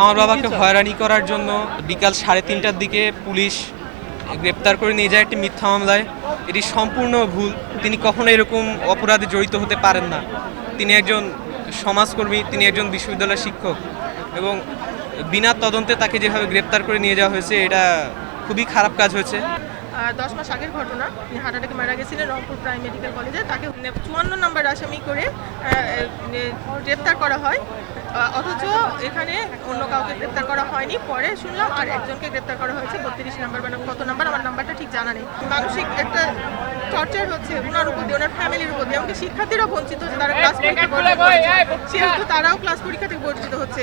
আমার বাবাকে হয়রানি করার জন্য বিকাল সাড়ে তিনটার দিকে পুলিশ গ্রেপ্তার করে নিয়ে যায় একটি মিথ্যা মামলায়। এটি সম্পূর্ণ ভুল। তিনি কখনো এরকম অপরাধে জড়িত হতে পারেন না। তিনি একজন সমাজকর্মী, তিনি একজন বিশ্ববিদ্যালয়ের শিক্ষক এবং বিনা তদন্তে তাকে যেভাবে গ্রেপ্তার করে নিয়ে যাওয়া হয়েছে, এটা খুবই খারাপ কাজ হয়েছে। দশ মাস আগের ঘটনা তিনি হার্ট অ্যাটাকে মারা গেছিলেন রংপুর প্রাইম মেডিকেল কলেজে। তাকে চুয়ান্ন নম্বর আসামি করে গ্রেপ্তার করা হয়। অথচ এখানে অন্য কাউকে গ্রেপ্তার করা হয়নি। পরে শুনলাম আর একজনকে গ্রেপ্তার করা হয়েছে। বত্রিশ নাম্বার মানে কত নাম্বার আমার নাম্বারটা ঠিক জানা নেই। মানসিক একটা টর্চার হচ্ছে ওনার উপর দিয়ে ওনার ফ্যামিলির উপর দিয়ে। এমনকি শিক্ষার্থীরা বঞ্চিত হচ্ছে তারা ক্লাস পরীক্ষা সেহেতু তারাও ক্লাস পরীক্ষা থেকে বঞ্চিত হচ্ছে।